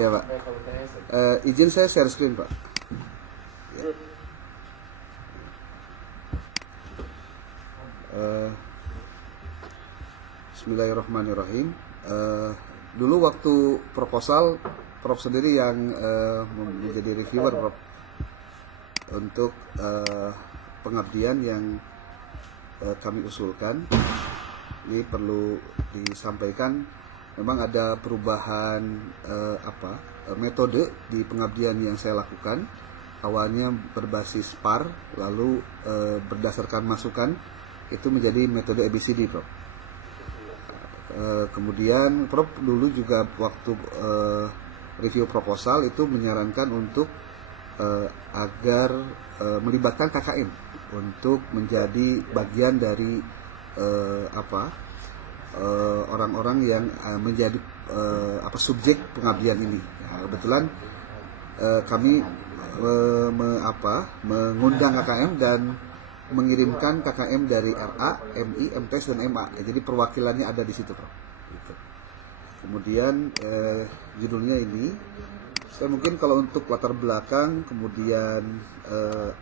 Ya Pak, izin saya share screen Pak. Ya. Bismillahirrahmanirrahim. Dulu waktu proposal, Prof sendiri yang menjadi reviewer Prof untuk pengabdian yang kami usulkan. Ini perlu disampaikan, memang ada perubahan metode di pengabdian yang saya lakukan. Awalnya berbasis PAR, lalu berdasarkan masukan itu menjadi metode ABCD Prof. Kemudian Prof dulu juga waktu review proposal itu menyarankan untuk agar melibatkan KKM untuk menjadi bagian dari orang-orang yang menjadi subjek pengabdian ini. Nah, kebetulan kami mengundang KKM dan mengirimkan KKM dari RA, MI, MTS dan MA. Jadi perwakilannya ada di situ, Prof. Gitu. Kemudian judulnya ini, saya mungkin kalau untuk latar belakang, kemudian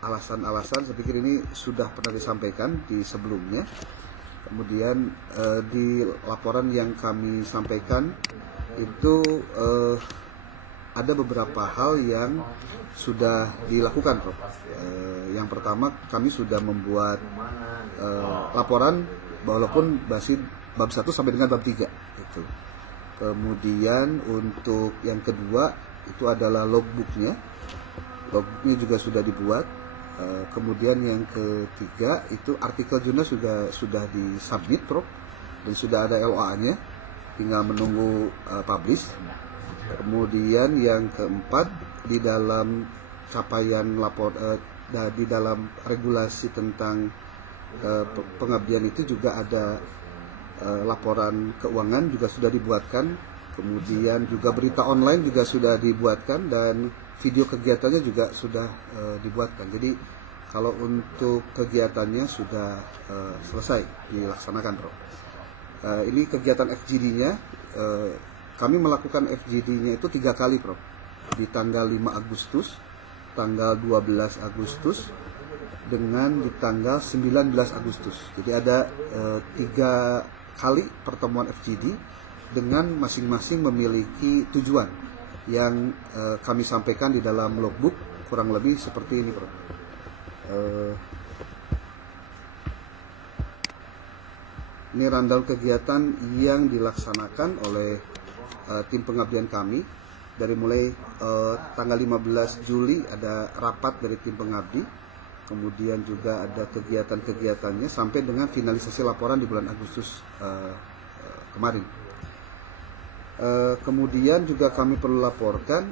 alasan-alasan, saya pikir ini sudah pernah disampaikan di sebelumnya. Kemudian di laporan yang kami sampaikan itu ada beberapa hal yang sudah dilakukan, Prof. Yang pertama, kami sudah membuat laporan walaupun masih bab 1 sampai dengan bab 3 itu. Kemudian untuk yang kedua itu adalah logbooknya. Logbooknya juga sudah dibuat. Kemudian yang ketiga itu artikel jurnal sudah disubmit, Prof, dan sudah ada LOA-nya, tinggal menunggu publish. Kemudian yang keempat, di dalam capaian di dalam regulasi tentang pengabdian itu juga ada laporan keuangan juga sudah dibuatkan. Kemudian juga berita online juga sudah dibuatkan dan video kegiatannya juga sudah dibuatkan. Jadi kalau untuk kegiatannya sudah selesai dilaksanakan, Prof. Ini kegiatan FGD-nya, kami melakukan FGD-nya itu 3 kali, Prof. Di tanggal 5 Agustus, tanggal 12 Agustus, dengan di tanggal 19 Agustus. Jadi ada 3 kali pertemuan FGD dengan masing-masing memiliki tujuan yang kami sampaikan di dalam logbook, kurang lebih seperti ini, Prof. Ini rundown kegiatan yang dilaksanakan oleh tim pengabdian kami. Dari mulai tanggal 15 Juli ada rapat dari tim pengabdi, kemudian juga ada kegiatan-kegiatannya sampai dengan finalisasi laporan di bulan Agustus kemarin. Kemudian juga kami perlu laporkan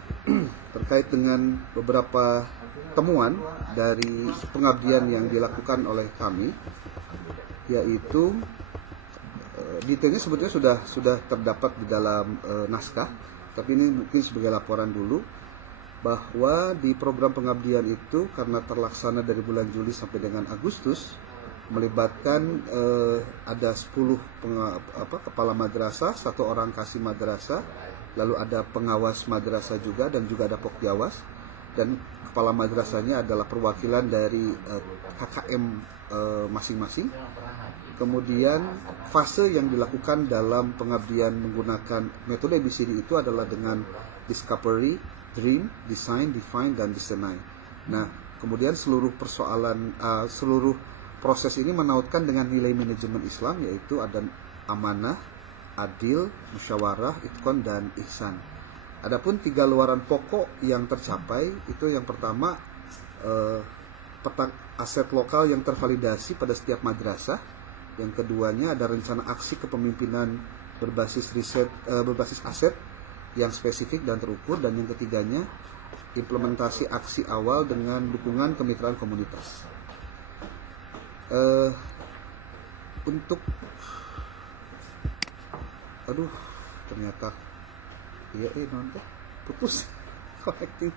terkait dengan beberapa temuan dari pengabdian yang dilakukan oleh kami, yaitu detailnya sebetulnya sudah terdapat di dalam naskah, tapi ini mungkin sebagai laporan dulu, bahwa di program pengabdian itu karena terlaksana dari bulan Juli sampai dengan Agustus, melibatkan ada 10 kepala madrasah, 1 orang kasih madrasah, lalu ada pengawas madrasah juga, dan juga ada pokjawas, dan kepala madrasahnya adalah perwakilan dari KKM masing-masing. Kemudian fase yang dilakukan dalam pengabdian menggunakan metode ABCD itu adalah dengan discovery, dream, design, define, dan disseminate. Nah, kemudian seluruh proses ini menautkan dengan nilai manajemen Islam, yaitu ada amanah, adil, musyawarah, itqan, dan ihsan. Adapun 3 luaran pokok yang tercapai itu, yang pertama peta aset lokal yang tervalidasi pada setiap madrasah. Yang keduanya ada rencana aksi kepemimpinan berbasis aset yang spesifik dan terukur, dan yang ketiganya implementasi aksi awal dengan dukungan kemitraan komunitas. Untuk ternyata nonton putus connecting.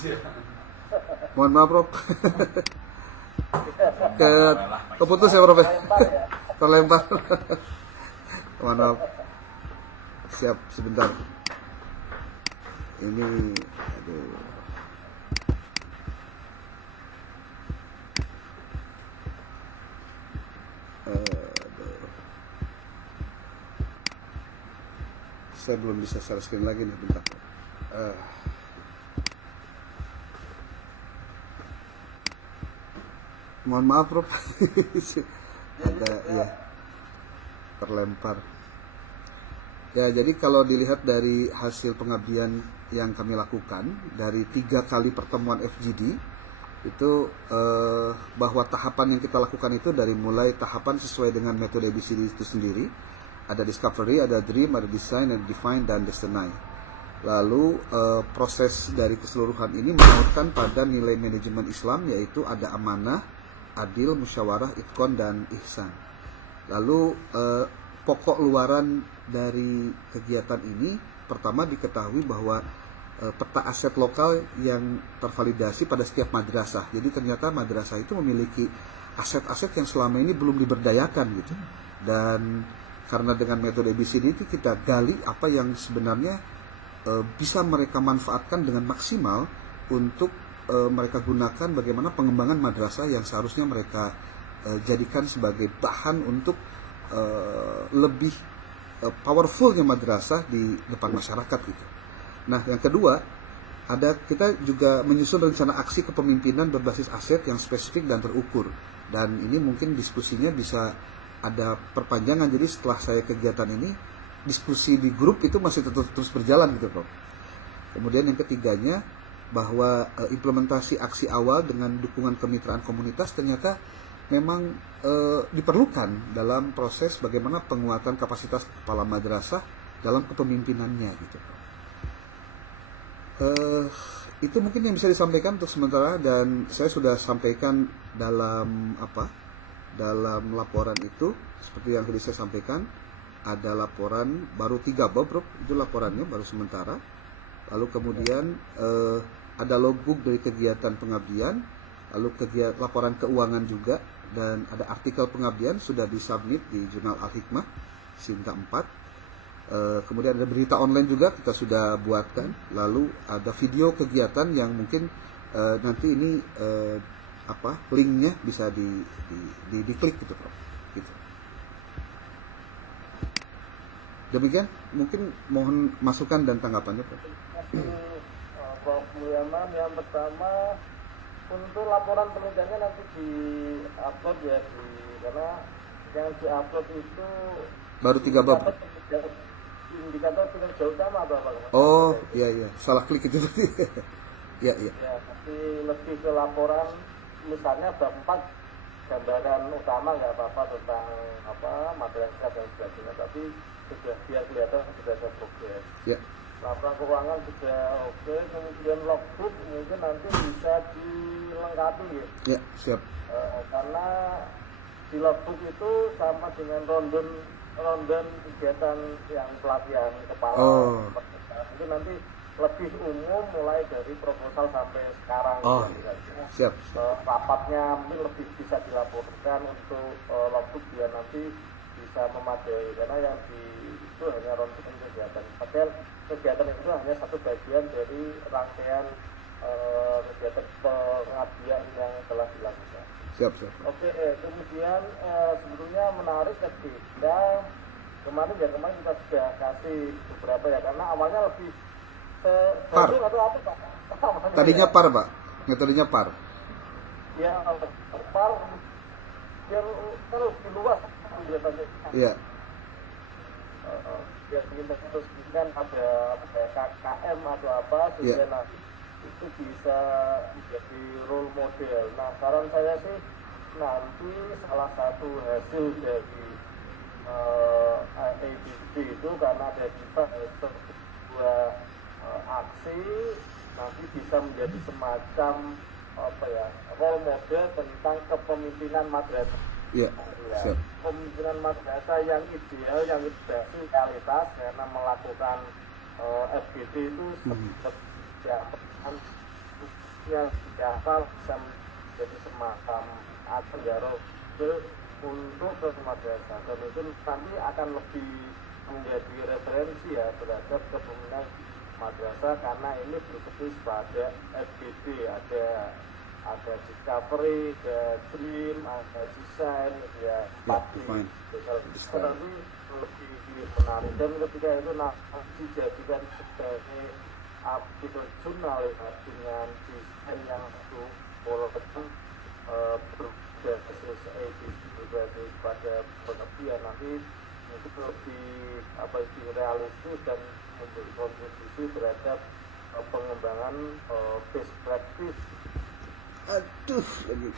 Assalamualaikum. Mohon maaf Prof. Keputus ya Prof ya. Terlempar. Mohon maaf. Siap sebentar. Ini aduh. Saya belum bisa share screen lagi nih, bentar. Mohon maaf Prof. Ada ya terlempar. Ya, jadi kalau dilihat dari hasil pengabdian yang kami lakukan dari 3 kali pertemuan FGD itu bahwa tahapan yang kita lakukan itu dari mulai tahapan sesuai dengan metode ABCD itu sendiri, ada discovery, ada dream, ada design, ada define, dan destiny. Lalu proses dari keseluruhan ini menurutkan pada nilai manajemen Islam, yaitu ada amanah, adil, musyawarah, itqon, dan ihsan. Lalu pokok luaran dari kegiatan ini, pertama diketahui bahwa peta aset lokal yang tervalidasi pada setiap madrasah. Jadi ternyata madrasah itu memiliki aset-aset yang selama ini belum diberdayakan gitu. Dan karena dengan metode ABCD itu kita gali apa yang sebenarnya bisa mereka manfaatkan dengan maksimal untuk mereka gunakan bagaimana pengembangan madrasah yang seharusnya mereka jadikan sebagai bahan untuk lebih powerfulnya madrasah di depan masyarakat gitu. Nah, yang kedua, kita juga menyusun rencana aksi kepemimpinan berbasis aset yang spesifik dan terukur. Dan ini mungkin diskusinya bisa ada perpanjangan. Jadi setelah saya kegiatan ini, diskusi di grup itu masih terus berjalan gitu, Prof. Kemudian yang ketiganya, bahwa implementasi aksi awal dengan dukungan kemitraan komunitas ternyata memang diperlukan dalam proses bagaimana penguatan kapasitas kepala madrasah dalam kepemimpinannya gitu. Itu mungkin yang bisa disampaikan untuk sementara, dan saya sudah sampaikan dalam dalam laporan itu seperti yang tadi saya sampaikan. Ada laporan baru 3 bab, Prof. Itu laporannya baru sementara. Lalu kemudian ada logbook dari kegiatan pengabdian, lalu laporan keuangan juga, dan ada artikel pengabdian sudah disubmit di Jurnal Al-Hikmah Sinta 4. Kemudian ada berita online juga kita sudah buatkan. Lalu ada video kegiatan yang mungkin nanti ini linknya bisa diklik gitu, Prof. Gitu. Demikian, mungkin mohon masukan dan tanggapannya, Prof. Prof. Mulyaman, yang pertama untuk laporan penelitiannya nanti di-upload ya, karena yang di-upload itu baru 3 bab. Indikator kinerja utama atau apa? Oh, iya, salah klik itu. Iya. Ya, tapi lebih ke laporan, misalnya bab 4 gambaran utama nggak apa-apa tentang madrasah dan sebagainya, tapi sudah biar kelihatan sudah ada progres. Ya. Laporan keuangan sudah oke, kemudian logbook mungkin nanti bisa dilengkapi ya. Ya, siap. Karena di logbook itu sama dengan rondan kegiatan yang pelatihan kepala. Itu nanti lebih umum mulai dari proposal sampai sekarang. Siap. Rapatnya mungkin lebih bisa dilaporkan untuk logbook biar nanti bisa memadai, karena yang itu hanya rondan kegiatan. Padahal kegiatan itu hanya satu bagian dari rangkaian kegiatan pengabdian yang telah dilakukan. Siap. Oke, kemudian sebetulnya menarik ketika kemarin kita sudah kasih beberapa ya, karena awalnya lebih par atau apa Pak? Tadinya par, Pak. Metodenya par. Ya, par biar kan lebih luas kegiatannya. Iya. Ya kita terus kan ada KKM atau apa sehingga nanti itu bisa menjadi role model. Nah, saran saya sih nanti salah satu hasil dari ABCD itu, karena ada sebuah aksi, nanti bisa menjadi semacam role model tentang kepemimpinan madrasah. Iya. Siap. Kepemimpinan madrasah yang ideal, yang kualitas, karena melakukan FGD itu yang dihafal bisa menjadi semacam atau untuk ke madrasah, dan itu nanti akan lebih menjadi referensi ya terhadap kepemimpinan madrasah, karena ini berbasis pada FGD, ada discovery, ada dream, ada design, ya pasti nanti lebih menarik, dan ketika itu dijadikan sebagai aplikasi jurnal dengan desain yang itu walaupun berbasis berbasis pada pengertian, nanti itu lebih realistis dan memberi kontribusi terhadap pengembangan best practice. Aduh, aduh.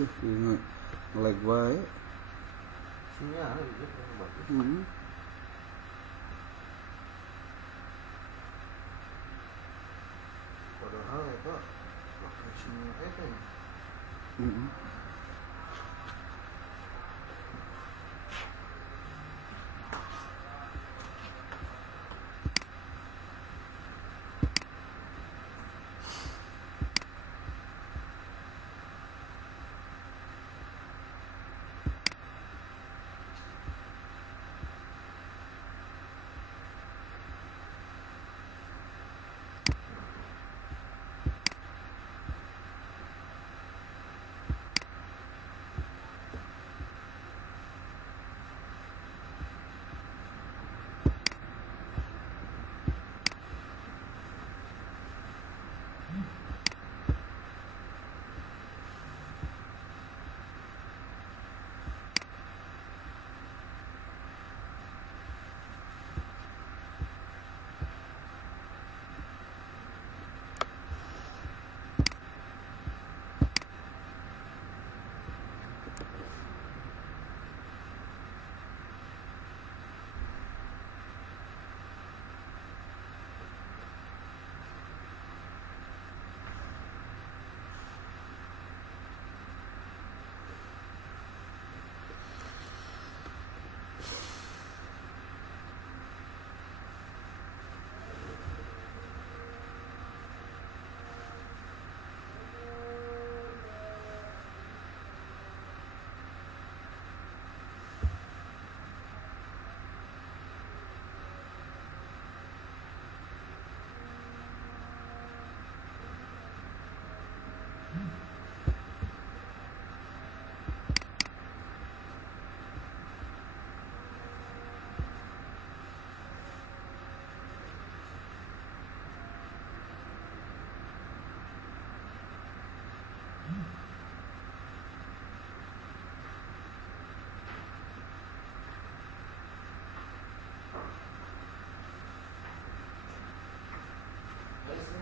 Ingat nge-lag wae. Sinyal itu bagus. Padahal itu lokasinya itu.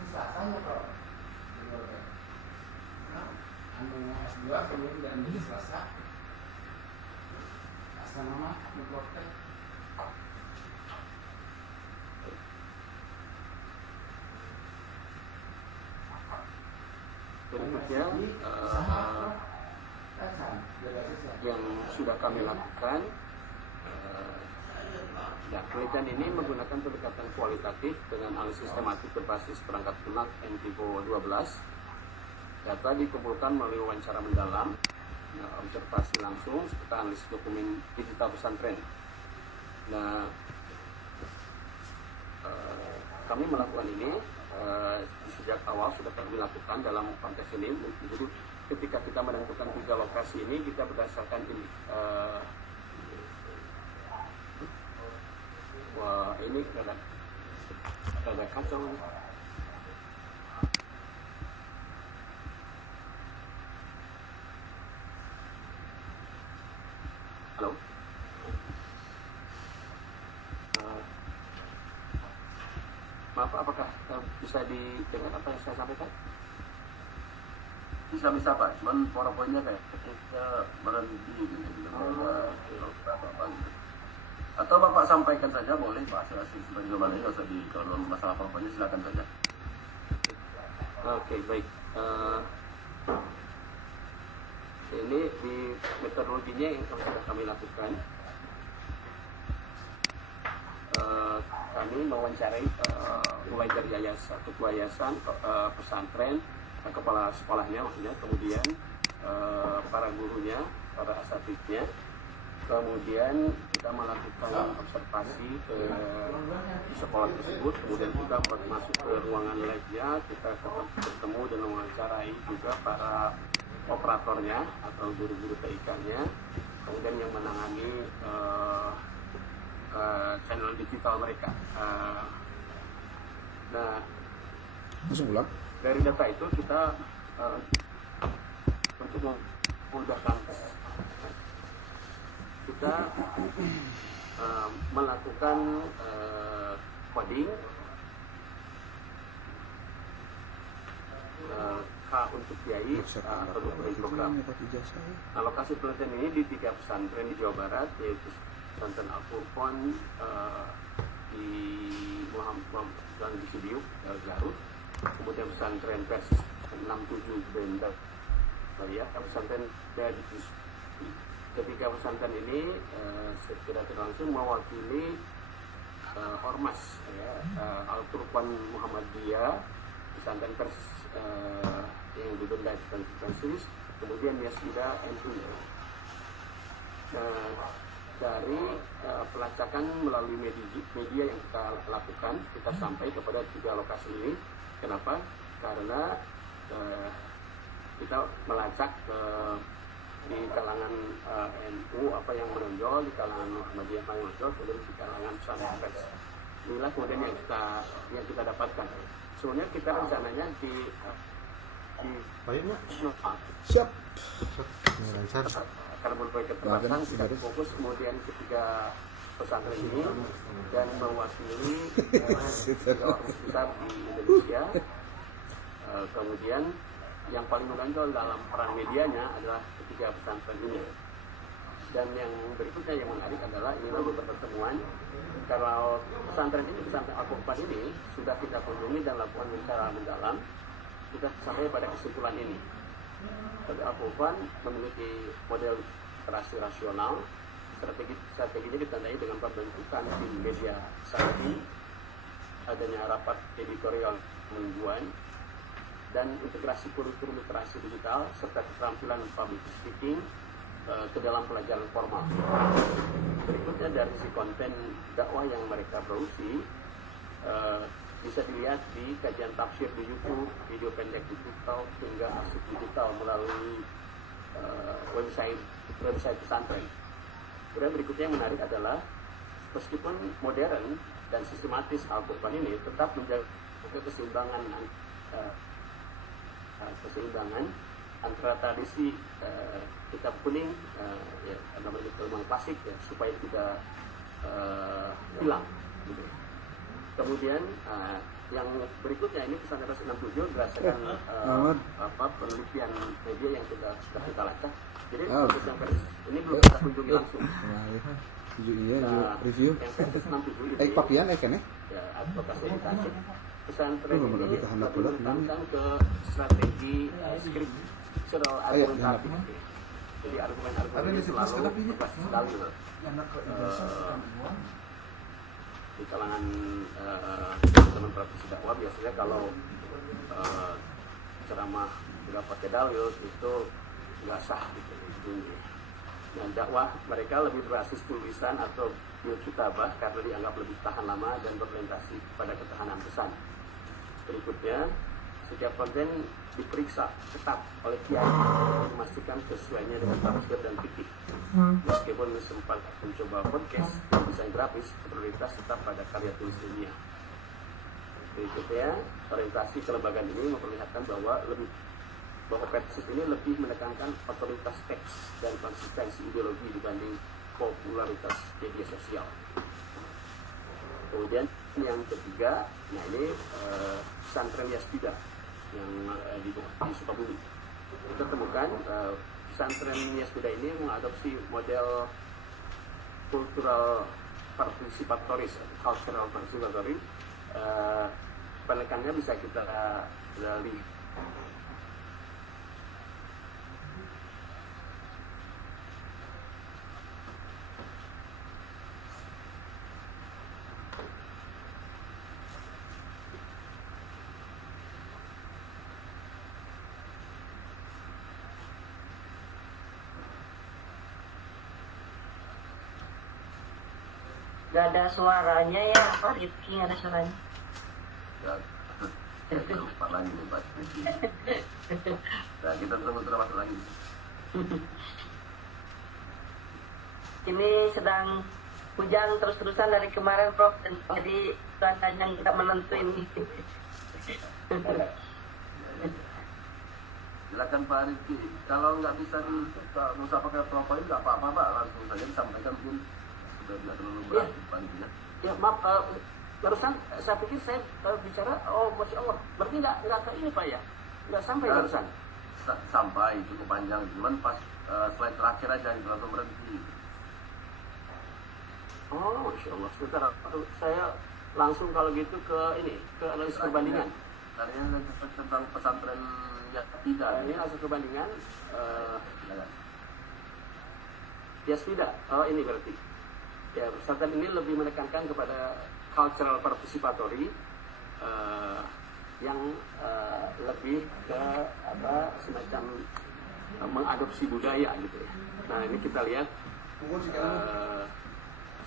Selesanya kok S2 kemudian dan di Selasa nama mikrotek berikutnya yang sudah kami lakukan ya, penelitian ini menggunakan pendekatan kualitatif dengan analisis sistematik berbasis perangkat lunak NTIPO 12. Data dikumpulkan melalui wawancara mendalam observasi langsung serta analisis dokumen digital pesantren. Nah, kami melakukan ini sejak awal sudah kami lakukan dalam konteks ini. Jadi ketika kita menentukan 3 lokasi ini, kita berdasarkan ini. Wah, ini ada kacau. Halo. Maaf, apakah bisa didengar apa yang saya sampaikan? Bisa Pak, cuman powerpointnya kayak ketika berhenti gitu. Atau Bapak sampaikan saja boleh Pak, hasil bagaimana, nggak usah di, kalau masalah powerpointnya silakan saja. Oke, baik. Ini di metodologinya yang sudah kami lakukan. Kami mewawancarai mulai dari ketua yayasan, pesantren, kepala sekolahnya maksudnya, kemudian para gurunya, para asatidnya, kemudian kita melakukan observasi ke sekolah tersebut, kemudian kita masuk ke ruangan labnya, kita bertemu dan mewawancarai juga para operatornya atau guru-guru TIK-nya, kemudian yang menangani channel digital mereka. Nah, Langsung ulang. dari data itu kita untuk memudahkan kita melakukan coding K untuk biaya atau dokumen program. Alokasi penelitian ini di 3 pesantren di Jawa Barat, yaitu pesantren Al-Furqan di Muhammad di Sibiuk, Garut, kemudian pesantren Persis 67 Benda, ya, pesantren dari ketiga pesantren ini secara langsung mewakili Ormas, ya, Al-Furqan Muhammadiyah, pesantren Persis yang di Benda Persis, kemudian Yasida NU. Dari pelacakan melalui media yang kita lakukan, kita sampai kepada 3 lokasi ini. Kenapa? Karena kita melacak di kalangan NU apa yang menonjol, di kalangan Muhammadiyah yang menonjol, kemudian di kalangan pesantren. Inilah kemudian yang kita dapatkan. Sebenarnya kita rencananya di Siap. karena berbagai keterbatasan kita fokus kemudian ketiga pesantren ini dan mewakili orang besar di Indonesia. Kemudian yang paling menonjol dalam peran medianya adalah ketiga pesantren ini. Dan yang berikutnya yang menarik adalah inilah beberapa pertemuan. Kalau pesantren ini, pesantren Al-Furqan ini sudah kita kunjungi dan lakukan secara mendalam, kita sampai pada kesimpulan ini. Al-Furqan memiliki model literasi rasional, strateginya ditandai dengan pembentukan tim media sains, adanya rapat editorial mingguan, dan integrasi kurikulum literasi digital serta keterampilan public speaking ke dalam pelajaran formal. Berikutnya dari sisi konten dakwah yang mereka produksi bisa dilihat di kajian tafsir di YouTube, video pendek di TikTok, hingga arsip digital melalui website pesantren. Kemudian berikutnya yang menarik adalah meskipun modern dan sistematis Al-Furqan ini tetap menjaga keseimbangan antara tradisi kitab kuning namanya ilmu klasik ya, supaya tidak hilang gitu. Kemudian yang berikutnya ini pesantren 67 berdasarkan penelitian media yang sudah kita lacak. Jadi untuk yang versi ini belum kita kunjungi langsung. Review. Yang versi 67 ini papian kan ya? Ya, advokasi edukasi pesantren ini lebih Ayo, menekankan ke strategi skrip secara argumentatif. Jadi argumen-argumen ini selalu berbasis sekali loh. Di kalangan teman praktisi dakwah biasanya kalau ceramah nggak pakai dalil itu nggak sah gitu. ini. Dan dakwah mereka lebih berbasis tulisan atau kitabah karena dianggap lebih tahan lama dan berorientasi pada ketahanan pesan. Berikutnya, setiap konten diperiksa ketat oleh kiai untuk memastikan sesuainya dengan tafsir dan fikih. Meskipun sempat mencoba podcast yang desain grafis, prioritas tetap pada karya tulis ilmiah. Berikutnya, orientasi kelembagaan ini memperlihatkan bahwa Persis ini lebih menekankan otoritas teks dan konsistensi ideologi dibanding popularitas media sosial. Kemudian yang ketiga, nah ini pesantren Yasbida yang di Sukabumi. Kita temukan pesantren Yasbida ini mengadopsi model cultural participatory, penekannya bisa kita lihat. Gak ada suaranya ya, Pak Rifki, gak ada suaranya. Ya, lupa lagi nih Pak. Nah, kita tunggu masuk lagi. Ini sedang hujan terus-terusan dari kemarin, Prof. Jadi cuacanya nggak menentu ini. Silakan Pak Rifki. Kalau nggak bisa nggak usah pakai PowerPoint nggak apa-apa Pak, langsung saja disampaikan mungkin sudah tidak terlalu berat Pak Rifki. Ya maaf, barusan saya pikir saya bicara, oh Masya Allah, berarti nggak ke ini Pak ya? Nggak sampai barusan? Sampai, cukup panjang, cuman pas slide terakhir aja itu langsung berhenti. Oh Masya Allah, sebentar, saya langsung kalau gitu ke ini, ke analisis perbandingan. Tadinya tentang pesantren yang tidak. Ini analisis perbandingan, Yasbida, oh ini berarti. Ya, pesantren ini lebih menekankan kepada cultural participatory yang lebih ke semacam mengadopsi budaya gitu ya. Nah ini kita lihat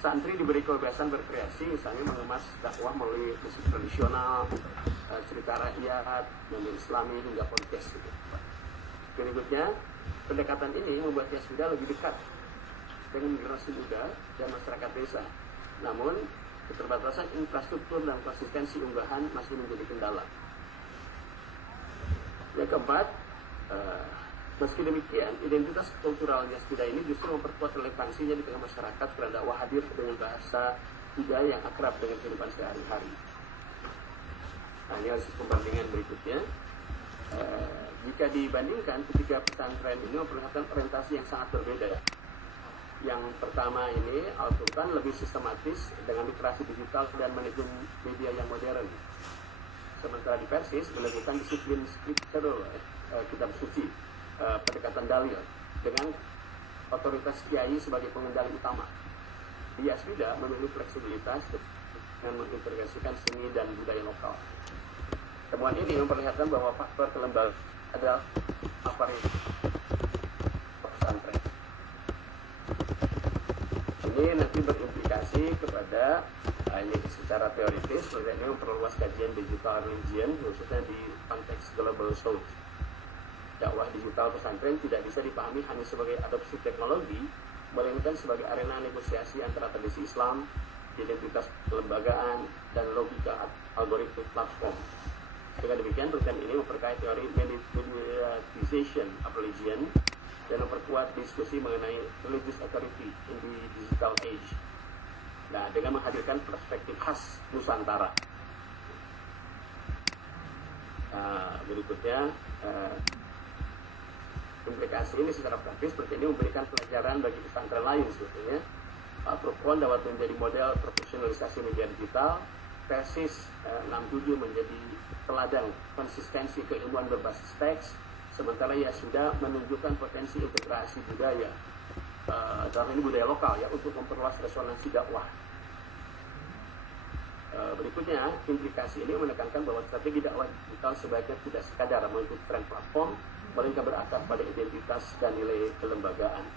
santri diberi kebebasan berkreasi, misalnya mengemas dakwah melalui musik tradisional, cerita rakyat, media islami hingga podcast gitu. Berikutnya, pendekatan ini membuat Yasbida lebih dekat dengan generasi muda dan masyarakat desa. Namun keterbatasan infrastruktur dan konsistensi unggahan masih menjadi kendala. Yang keempat, meski demikian, identitas kultural Yasbida ini justru memperkuat relevansinya di tengah masyarakat karena dakwah hadir dengan bahasa budaya yang akrab dengan kehidupan sehari-hari. Nah, ini hasil pembandingan berikutnya. Jika dibandingkan, ketiga pesantren ini memperlihatkan orientasi yang sangat berbeda. Yang pertama ini, Al-Furqan lebih sistematis dengan literasi digital dan manajemen media yang modern. Sementara di Persis melakukan disiplin scriptural, kitab suci, pendekatan dalil dengan otoritas kiai sebagai pengendali utama. Di Yasbida memilih fleksibilitas dengan mengintegrasikan seni dan budaya lokal. Temuan ini memperlihatkan bahwa faktor kelembagaan adalah pesantren. Ini nanti berimplikasi kepada ini secara teoritis, ini memperluas kajian digital religion khususnya di konteks global south. Dakwah digital pesantren tidak bisa dipahami hanya sebagai adopsi teknologi, melainkan sebagai arena negosiasi antara tradisi Islam, identitas kelembagaan, dan logika algoritmik platform. Dengan demikian, penelitian ini memperkaya teori mediatization of religion dan memperkuat diskusi mengenai religious authority in the digital age. Nah, dengan menghadirkan perspektif khas Nusantara. Berikutnya, implikasi ini secara praktis seperti ini memberikan pelajaran bagi pesantren lain sebetulnya. Al-Furqan dapat menjadi model profesionalisasi media digital. Persis 67 menjadi teladan konsistensi keilmuan berbasis teks. Sementara Yasbida menunjukkan potensi integrasi budaya, dalam ini budaya lokal ya, untuk memperluas resonansi dakwah. Berikutnya, implikasi ini menekankan bahwa strategi dakwah digital sebaiknya tidak sekadar mengikuti tren platform, melainkan berakar pada identitas dan nilai kelembagaan.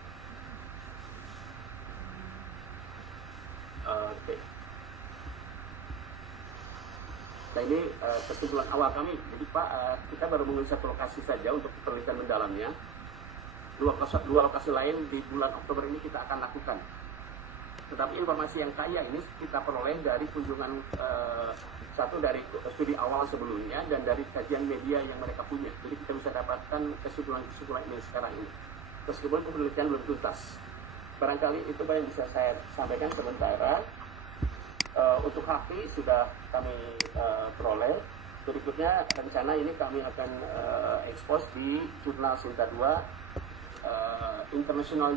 Oke. Nah ini kesimpulan awal kami. Jadi Pak, kita baru mengambil satu lokasi saja untuk penelitian mendalamnya. Dua lokasi lain di bulan Oktober ini kita akan lakukan. Tetapi informasi yang kaya ini kita peroleh dari kunjungan satu dari studi awal sebelumnya dan dari kajian media yang mereka punya. Jadi kita bisa dapatkan kesimpulan-kesimpulan ini sekarang ini. Meskipun penelitian belum tuntas. Barangkali itu yang bisa saya sampaikan sementara. Untuk HAKI sudah kami peroleh. Berikutnya rencana ini kami akan expose di jurnal Sinta 2 International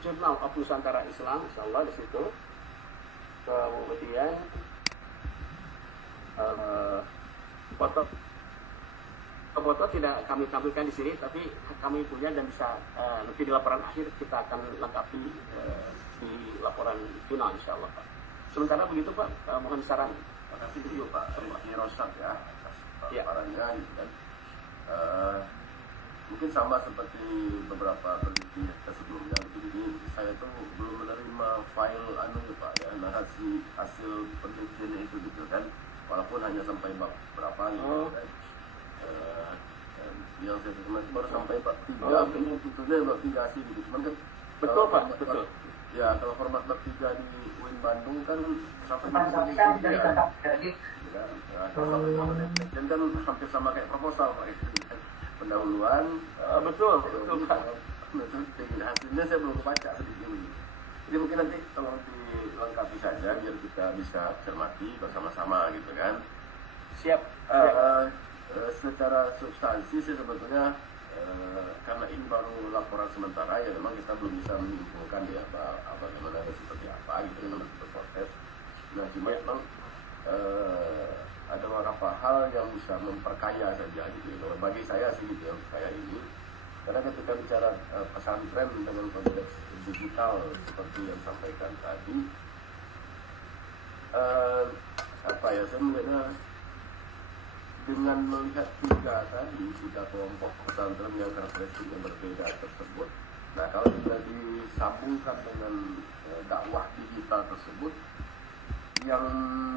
Journal of Nusantara Islam, insyaallah di situ. Kemudian foto tidak kami tampilkan di sini, tapi kami punya dan bisa nanti di laporan akhir kita akan lengkapi di laporan final, insyaallah Pak. Sementara begitu Pak, mohon saran. Terima kasih dulu Pak Rosad ya atas paparannya gitu kan. Mungkin sama seperti beberapa peneliti sebelumnya. Jadi saya tuh belum menerima file Pak ya, hasil penelitiannya itu gitu kan. Walaupun hanya sampai bab berapa gitu kan. Yang saya terima itu baru sampai bab 3. Ini tentunya bab 3 sih gitu. Cuman kan betul Pak, betul. Ya, kalau format bab 3 di UIN Bandung kan sampai dan kan hampir sama kayak proposal Pak itu pendahuluan. Betul Pak. Hasilnya saya belum baca sedikit. Jadi mungkin nanti tolong dilengkapi saja biar kita bisa cermati bersama-sama gitu kan. Siap. Secara substansi sih sebetulnya karena ini baru laporan sementara ya memang kita belum bisa menyimpulkan ya bagaimana seperti apa gitu yang masih berproses. Nah cuma memang ada beberapa hal yang bisa memperkaya saja gitu. Bagi saya sih gitu ya, kayak ini. Karena ketika bicara pesantren dengan konteks digital seperti yang disampaikan tadi, saya melihatnya dengan melihat tiga kelompok pesantren yang karakteristiknya berbeda tersebut. Nah kalau sudah disambungkan dengan dakwah digital tersebut yang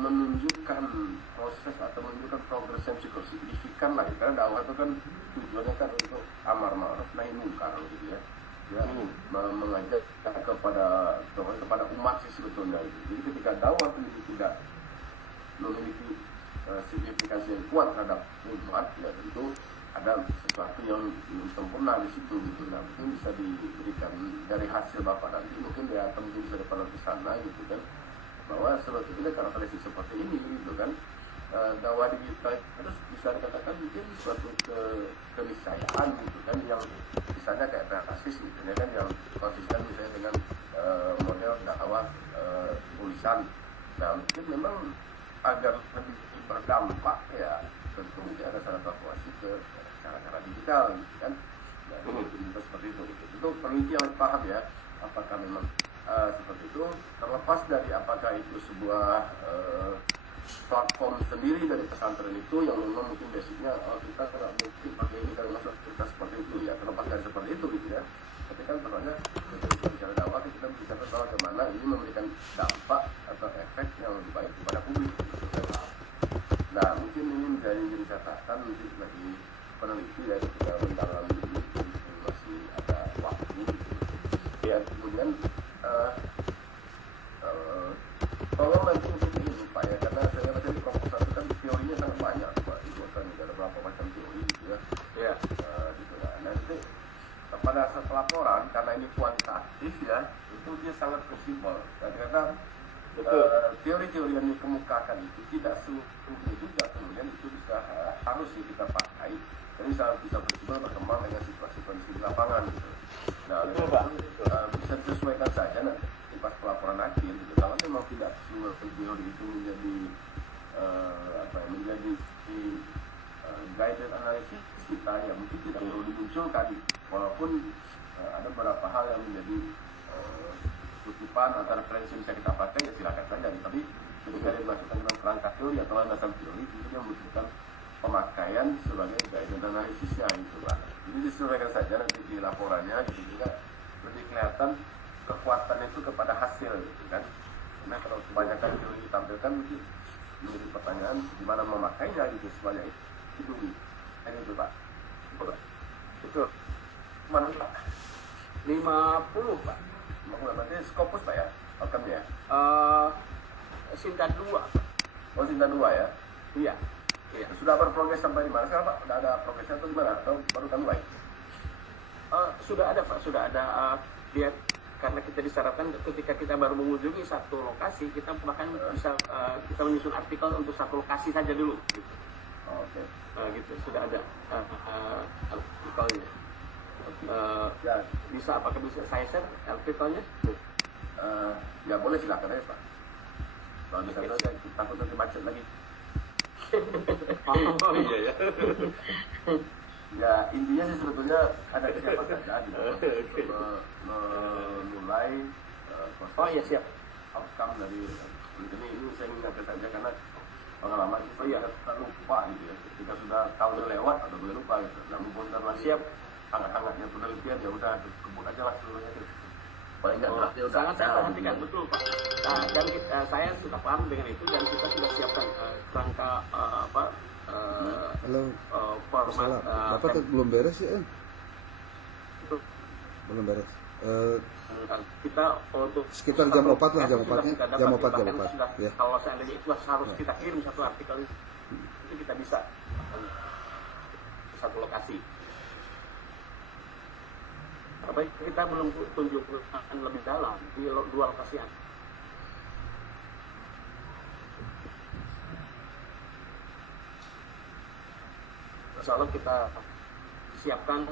menunjukkan proses atau menunjukkan progres yang cukup signifikan lah, karena dakwah itu kan tujuannya kan untuk amar ma'ruf nahi munkar gitu ya, mengajak kepada umat sih sebetulnya itu. Jadi ketika dakwah ini tidak memiliki signifikasi yang kuat terhadap umat, ya tentu ada sesuatu yang belum sempurna di situ gitu. Nah mungkin bisa diberikan dari hasil Bapak nanti, mungkin dia akan mungkin bisa depan ke sana gitu kan, bahwa sebetulnya karakteristik seperti ini gitu kan. Dakwah digital terus bisa dikatakan mungkin suatu keniscayaan gitu kan, yang misalnya kayak Persis gitu ya kan, yang konsisten misalnya dengan model dakwah tulisan. Nah mungkin memang agar lebih berdampak ya tentu mungkin ada salah evaluasi ke cara-cara digital gitu kan. Nah, seperti itu gitu. Itu peneliti yang paham ya apakah memang seperti itu, terlepas dari apakah itu sebuah platform sendiri dari pesantren itu yang memang mungkin basicnya kita tidak mungkin pakai ini karena kita seperti itu ya, terlepas dari seperti itu gitu ya. Tapi kan persoalannya ketika bicara dakwah kita bisa tahu bagaimana ini memberikan dampak atau efek yang lebih baik kepada publik gitu. Nah mungkin ini menjadi catatan mungkin bagi peneliti ya ketika mendalami ini masih ada waktu gitu. Ya kemudian tolong nanti mungkin ini Pak ya, karena saya baca di proposal itu kan teorinya sangat banyak Pak, itu kan ada berapa macam teori gitu ya. Ya. Gitu lah. Nah nanti pada saat pelaporan karena ini kuantitatif ya, itu dia sangat fleksibel. Karena teori-teori yang dikemukakan itu tidak seluruhnya juga kemudian itu bisa harus kita pakai. Jadi bisa fleksibel berkembang dengan situasi kondisi di lapangan gitu. Nah bisa disesuaikan saja nanti pas pelaporan akhir gitu. Kalau memang tidak semua teori itu menjadi menjadi guided analisis kita yang mungkin tidak perlu dimunculkan, walaupun ada beberapa hal yang menjadi kutipan atau referensi bisa kita pakai ya silakan saja. Tapi ketika dimasukkan dalam kerangka teori atau landasan teori itu dia membutuhkan pemakaian sebagai guidance analisisnya gitu Pak. Jadi disesuaikan saja nanti di laporannya, jadi juga lebih kelihatan kekuatannya itu kepada hasil gitu kan. Karena kalau kebanyakan teori ditampilkan mungkin menjadi pertanyaan gimana memakainya gitu sebanyak itu gitu Pak. Betul. Mana Pak? 50 Pak. Berarti Scopus Pak ya? Outcome-nya ya? Sinta 2. Oh Sinta 2 ya? Iya. Iya. Sudah berprogres sampai di mana sekarang Pak? Sudah ada progresnya atau gimana? Atau baru kan mulai? Sudah ada Pak, sudah ada. Dia karena kita disyaratkan ketika kita baru mengunjungi satu lokasi, kita bahkan bisa kita menyusun artikel untuk satu lokasi saja dulu. Gitu. Oke. Gitu sudah ada artikelnya. Ya. Bisa apakah bisa saya share artikelnya? Ya boleh silakan aja Pak. Kalau misalnya saya takut nanti macet lagi. Oh iya ya. Ya intinya sih sebetulnya ada kesiapan saja gitu memulai proses Oh iya siap. outcome dari ini saya ingatkan saja karena pengalaman kita kita lupa gitu ya. Ketika sudah tahun lewat atau boleh lupa gitu. Nah membongkar lagi Siap. hangat-hangatnya penelitian ya udah kebun aja lah seluruhnya gitu. Paling nggak draftnya udah Sangat saya ada, perhatikan gitu. betul Pak. Dan saya sudah paham dengan itu dan kita sudah siapkan kerangka Halo, format salah. Bapak belum beres ya? Belum beres. kita untuk Sekitar jam 4 lah, jam 4-nya. sudah dapat, Jam 4, bahkan jam 4. sudah, Ya. kalau seandainya itu harus kita kirim satu artikel itu kita bisa ke satu lokasi. Tapi kita belum tunjukkan lebih dalam di dua lokasi yang soalnya kita siapkan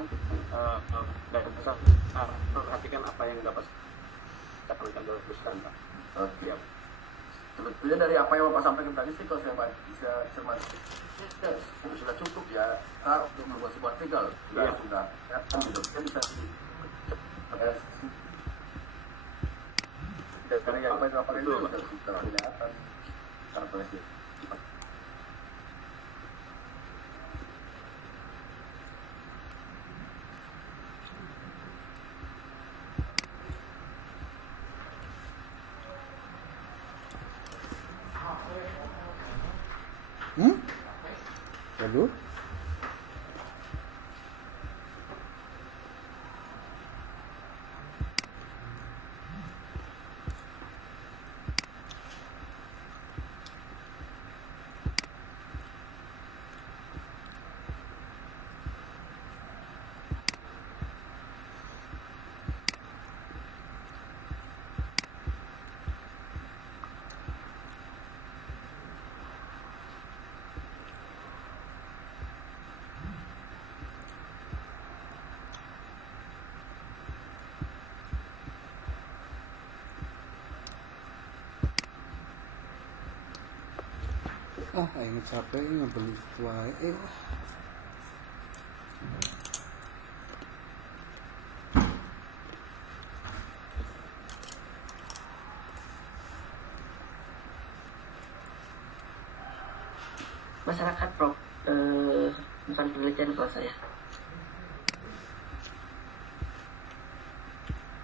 dan bisa perhatikan apa yang dapat kita berikan dalam perusahaan Pak. Oke. Sebetulnya dari apa yang Bapak sampaikan tadi sih kalau saya bisa cermati sudah cukup ya untuk membuat sebuah artikel. Iya. Sudah kan gitu kan bisa dari apa yang Bapak itu sudah kelihatan karakteristik. Waduh. Aing capek ngebeli wae. Masyarakat Prof, bukan penelitian kalau saya.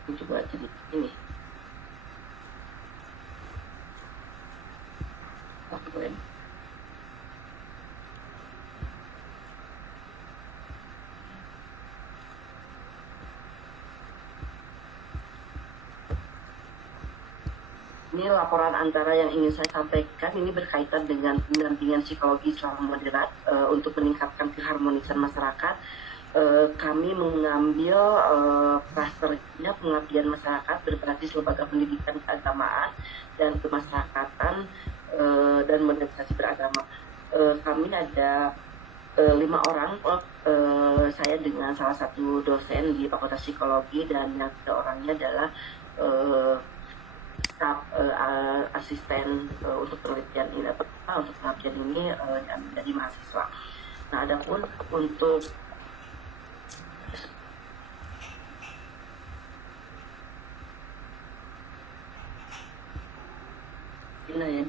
Ini coba jadi ini. Keren. Ini laporan antara yang ingin saya sampaikan ini berkaitan dengan pendampingan psikologi selama moderat untuk meningkatkan keharmonisan masyarakat. Kami mengambil klasternya pengabdian masyarakat berbasis lembaga pendidikan keagamaan dan kemasyarakatan dan modernisasi beragama. Kami ada 5 orang, saya dengan salah satu dosen di Fakultas Psikologi dan yang 3 orangnya adalah staf asisten untuk penelitian ini untuk pengabdian ini dari mahasiswa. Nah, adapun untuk ini ya,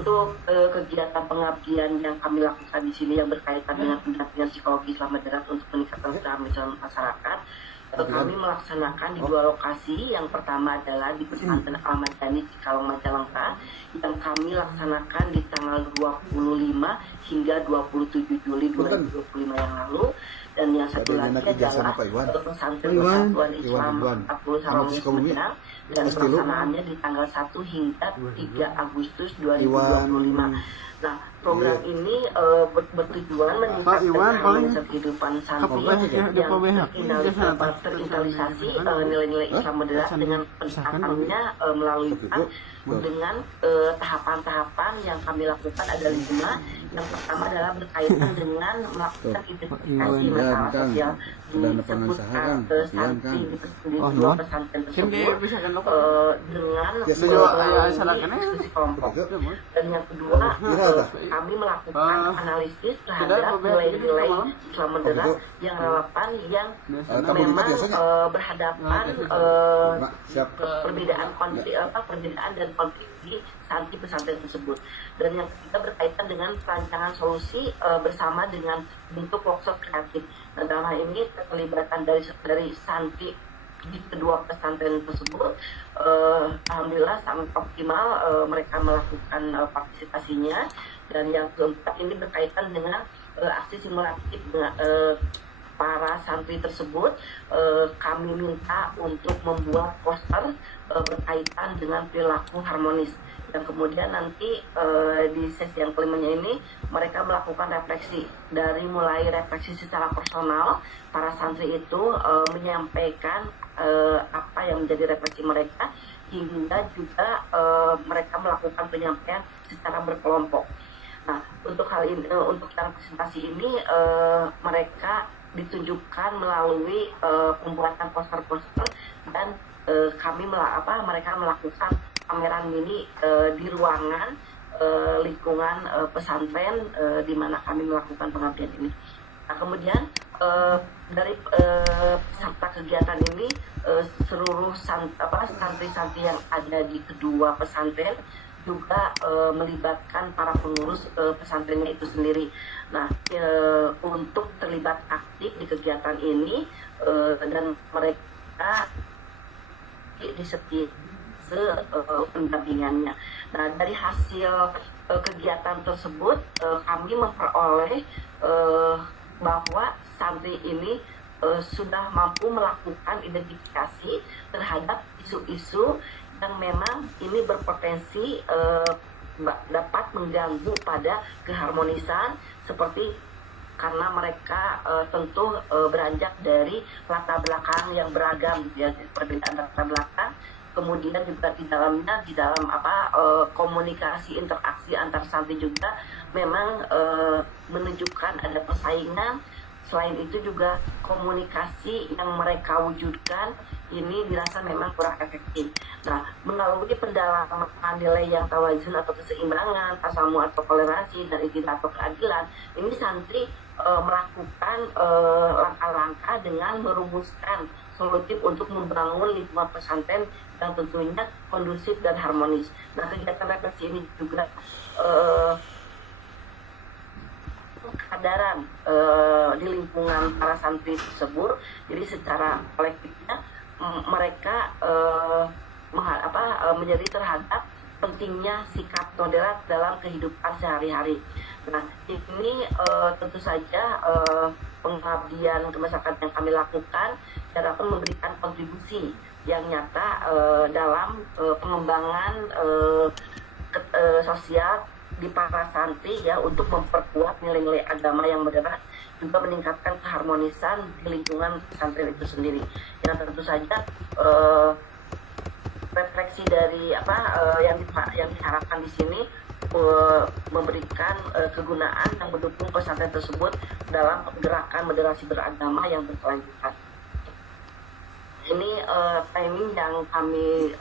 Untuk kegiatan pengabdian yang kami lakukan di sini yang berkaitan dengan pendampingan psikologi Islam moderat untuk meningkatkan keharmonisan masyarakat, kami melaksanakan di 2 lokasi. Yang pertama adalah di Pesantren Al-Madani Cikalong Majalengka yang kami laksanakan di tanggal 25 hingga 27 Juli 2025 yang lalu, dan yang satu lagi adalah Pesantren Persatuan Islam 40 Sarong Sumedang, dan pelaksanaannya di tanggal 1 hingga 3 Agustus 2025. Nah, program ini bertujuan meningkatkan kehidupan santri yang terintegrasi nilai-nilai Islam moderat dengan penerapannya melalui dengan tahapan-tahapan yang kami lakukan ada 5. Yang pertama adalah berkaitan dengan melakukan identifikasi masalah sosial di seputar santri di 2 pesantren tersebut dengan diskusi kelompok. Dan yang kedua, kami melakukan analisis terhadap nilai-nilai Islam moderat yang relevan yang memang berhadapan perbedaan dan konflik di santri pesantren tersebut. Dan yang ketiga berkaitan dengan perancangan solusi bersama dengan bentuk workshop kreatif. Nah, dalam hal ini keterlibatan dari santri di kedua pesantren tersebut alhamdulillah sangat optimal, mereka melakukan partisipasinya. Dan yang keempat ini berkaitan dengan aksi simulatif para santri tersebut. Kami minta untuk membuat poster berkaitan dengan perilaku harmonis, dan kemudian nanti di sesi yang kelimanya ini mereka melakukan refleksi. Dari mulai refleksi secara personal, para santri itu menyampaikan apa yang menjadi refleksi mereka, hingga juga mereka melakukan penyampaian secara berkelompok. Nah, untuk hal ini, untuk cara presentasi ini mereka ditunjukkan melalui pembuatan poster-poster, dan mereka melakukan pameran mini di ruangan lingkungan pesantren di mana kami melakukan pengabdian ini. Nah, kemudian dari peserta kegiatan ini seluruh santri-santri yang ada di kedua pesantren juga melibatkan para pengurus pesantrennya itu sendiri. Nah, untuk terlibat aktif di kegiatan ini dan mereka di setiap pendampingannya. Nah, dari hasil kegiatan tersebut kami memperoleh bahwa santri ini sudah mampu melakukan identifikasi terhadap isu-isu yang memang ini berpotensi dapat mengganggu pada keharmonisan, seperti karena mereka tentu beranjak dari latar belakang yang beragam, ya, perbedaan latar belakang. Kemudian juga di dalam komunikasi interaksi antar santri juga memang menunjukkan ada persaingan. Selain itu juga komunikasi yang mereka wujudkan ini dirasa memang kurang efektif. Nah, melalui pendalaman nilai yang tawazun atau keseimbangan, tasamu atau toleransi, dan ikhtiar atau keadilan, ini santri melakukan langkah-langkah dengan merumuskan solutif untuk membangun lingkungan pesantren yang tentunya kondusif dan harmonis. Nah, kegiatan refleksi ini juga kesadaran di lingkungan para santri tersebut. Jadi secara kolektifnya mereka menjadi terhadap pentingnya sikap moderat dalam kehidupan sehari-hari. Nah, ini tentu saja pengabdian kemasyarakatan yang kami lakukan dapat memberikan kontribusi yang nyata dalam pengembangan sosial di para santri, ya, untuk memperkuat nilai-nilai agama yang moderat, juga meningkatkan keharmonisan di lingkungan pesantren itu sendiri. Yang tentu saja refleksi dari yang diharapkan di sini memberikan kegunaan yang mendukung pesantren tersebut dalam gerakan moderasi beragama yang berkelanjutan. Ini timing yang kami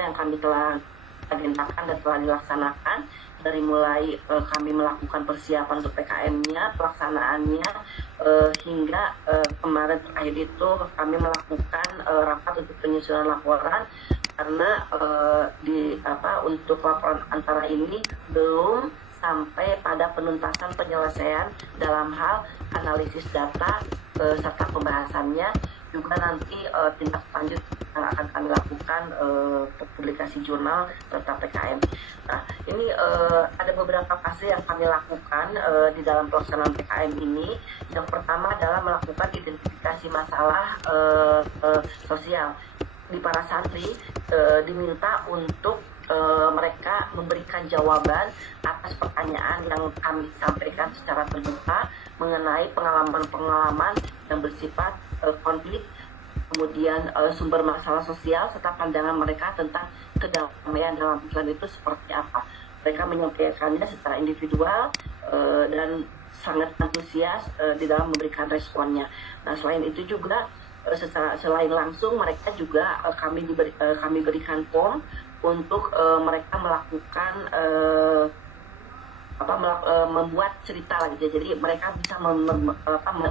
yang kami telah agendakan dan telah dilaksanakan dari mulai kami melakukan persiapan untuk PKM-nya, pelaksanaannya, hingga kemarin terakhir itu kami melakukan rapat untuk penyusunan laporan, karena untuk laporan antara ini belum sampai pada penuntasan penyelesaian dalam hal analisis data serta pembahasannya. Juga nanti tindak lanjut yang akan kami lakukan publikasi jurnal serta PKM. Nah, ini ada beberapa fase yang kami lakukan di dalam pelaksanaan PKM ini. Yang pertama adalah melakukan identifikasi masalah sosial. Di para santri diminta untuk mereka memberikan jawaban atas pertanyaan yang kami sampaikan secara terbuka mengenai pengalaman-pengalaman yang bersifat konflik, kemudian sumber masalah sosial serta pandangan mereka tentang kedamaian dalam Islam itu seperti apa. Mereka menyampaikannya secara individual dan sangat antusias di dalam memberikan responnya. Nah, selain itu juga selain langsung mereka juga kami berikan form untuk mereka melakukan membuat cerita lagi. Jadi mereka bisa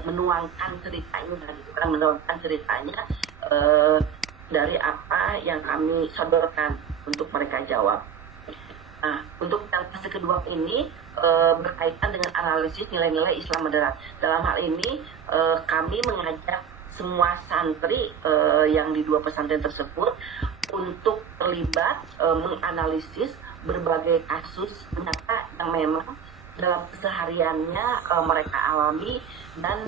menuangkan ceritanya, menuangkan ceritanya dari apa yang kami sodorkan untuk mereka jawab. Nah, untuk yang fase kedua ini berkaitan dengan analisis nilai-nilai Islam moderat. Dalam hal ini kami mengajak semua santri yang di 2 pesantren tersebut untuk terlibat menganalisis berbagai kasus nyata yang memang dalam kesehariannya mereka alami, dan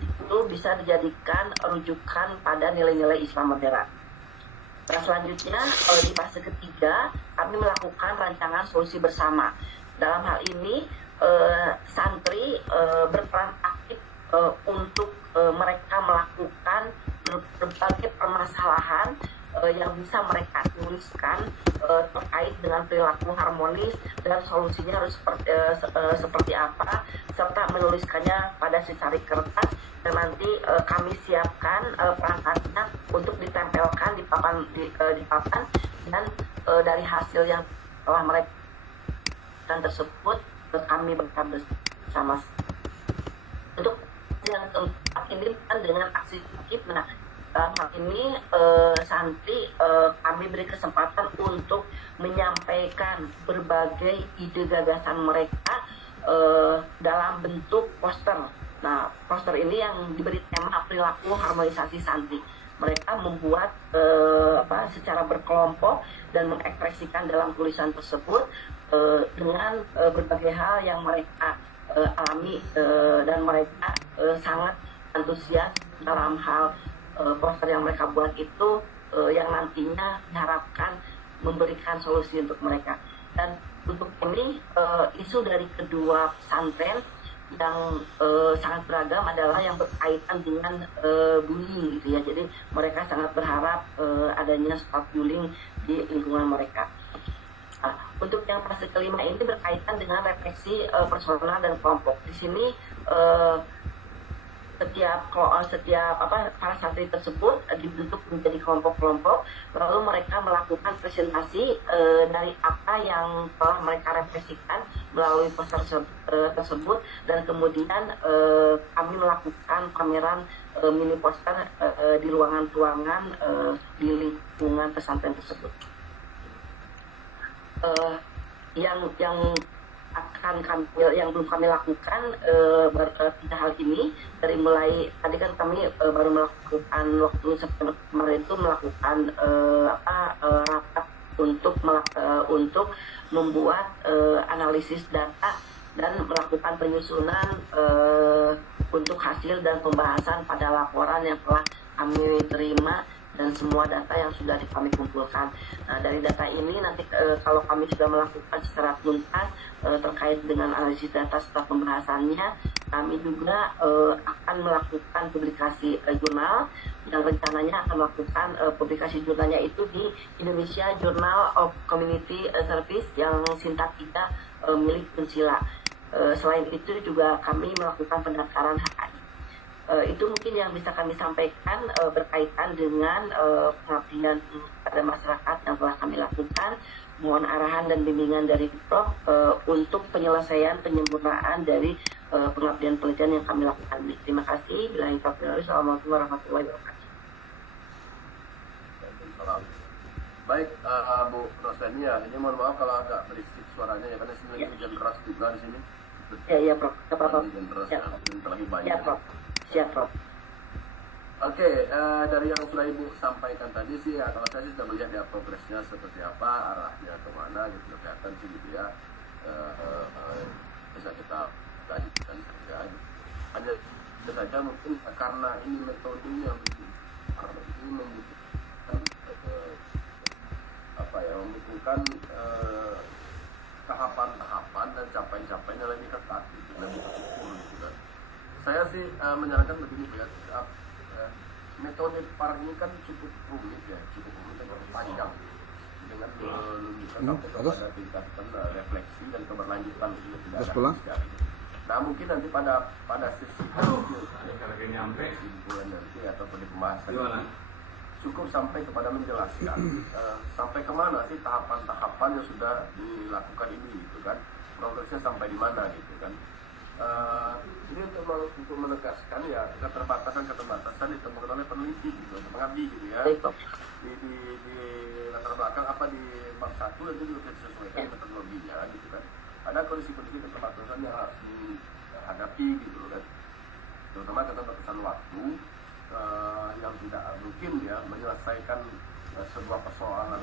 itu bisa dijadikan rujukan pada nilai-nilai Islam moderat. Nah, selanjutnya di fase ketiga kami melakukan rancangan solusi bersama. Dalam hal ini santri berperan aktif untuk mereka melakukan berbagai permasalahan yang bisa mereka tuliskan terkait dengan perilaku harmonis dan solusinya harus seperti apa, serta menuliskannya pada secari kertas, dan nanti kami siapkan perangkatnya untuk ditempelkan di papan dan dari hasil yang telah mereka tersebut kami bekerja bersama. Untuk yang keempat ini dengan aksi aktif. Nah, dalam hal ini santri kami beri kesempatan untuk menyampaikan berbagai ide gagasan mereka dalam bentuk poster. Nah, poster ini yang diberi tema perilaku harmonisasi santri. Mereka membuat secara berkelompok dan mengekspresikan dalam tulisan tersebut dengan berbagai hal yang mereka alami, dan mereka sangat antusias dalam hal poster yang mereka buat itu yang nantinya diharapkan memberikan solusi untuk mereka. Dan untuk ini isu dari kedua pesantren yang sangat beragam adalah yang berkaitan dengan bullying gitu ya. Jadi mereka sangat berharap adanya stop bullying di lingkungan mereka. Nah, untuk yang fase kelima ini berkaitan dengan refleksi personal dan kelompok. Di sini setiap para santri tersebut dibentuk menjadi kelompok-kelompok, lalu mereka melakukan presentasi dari apa yang telah mereka refleksikan melalui poster tersebut, dan kemudian kami melakukan pameran mini poster di ruangan-ruangan di lingkungan pesantren tersebut. Yang belum kami lakukan tiga hal ini, dari mulai tadi kan kami baru melakukan waktu September kemarin itu melakukan rapat untuk membuat analisis data dan melakukan penyusunan untuk hasil dan pembahasan pada laporan yang telah kami terima dan semua data yang sudah kami kumpulkan. Nah, dari data ini nanti kalau kami sudah melakukan secara tuntas terkait dengan analisis data setelah pembahasannya, kami juga akan melakukan publikasi jurnal yang rencananya akan melakukan publikasi jurnalnya itu di Indonesia Journal of Community Service yang Sinta 3 milik Unsila. Selain itu juga kami melakukan pendaftaran HKI. Itu mungkin yang bisa kami sampaikan berkaitan dengan pengabdian pada masyarakat yang telah kami lakukan. Mohon arahan dan bimbingan dari Prof untuk penyelesaian penyempurnaan dari pengabdian penelitian yang kami lakukan. Terima kasih. Billahi taufiq. Assalamualaikum warahmatullahi wabarakatuh. Baik, Bu Roslani ya, ini mohon maaf kalau agak berisik suaranya ya, karena sini lagi hujan deras juga di sini. Ya, Prof. Ya, Prof. Hujan deras, Ya. lagi banyak. Ya, Prof. Siap, Prof. Oke, dari yang sudah Ibu sampaikan tadi sih ya, kalau saya sih sudah melihat ya progresnya seperti apa, arahnya kemana gitu, kelihatan sih gitu ya. Bisa kita lanjutkan saja. Hanya saja mungkin karena ini metodenya ini membutuhkan membutuhkan tahapan-tahapan dan capaian-capaiannya lebih ketat, gitu, lebih terukur gitu kan. Saya sih menyarankan begini ya, metode PAR ini kan cukup rumit ya, cukup panjang dengan menunjukkan sampai kepada tingkatan refleksi dan keberlanjutan gitu, tidak ada sekali. Nah mungkin nanti pada sesi kesimpulan nanti atau pada pembahasan cukup sampai kepada menjelaskan sampai kemana sih tahapan-tahapan yang sudah dilakukan ini gitu kan, progresnya sampai di mana gitu kan. Ini untuk menegaskan ya keterbatasan ditemukan oleh peneliti gitu, pengabdi gitu ya. Di latar belakang apa di bab 1 itu juga disesuaikan metodologinya gitu kan. Ada kondisi-kondisi keterbatasan yang harus dihadapi gitu kan, terutama keterbatasan waktu yang tidak mungkin ya menyelesaikan sebuah persoalan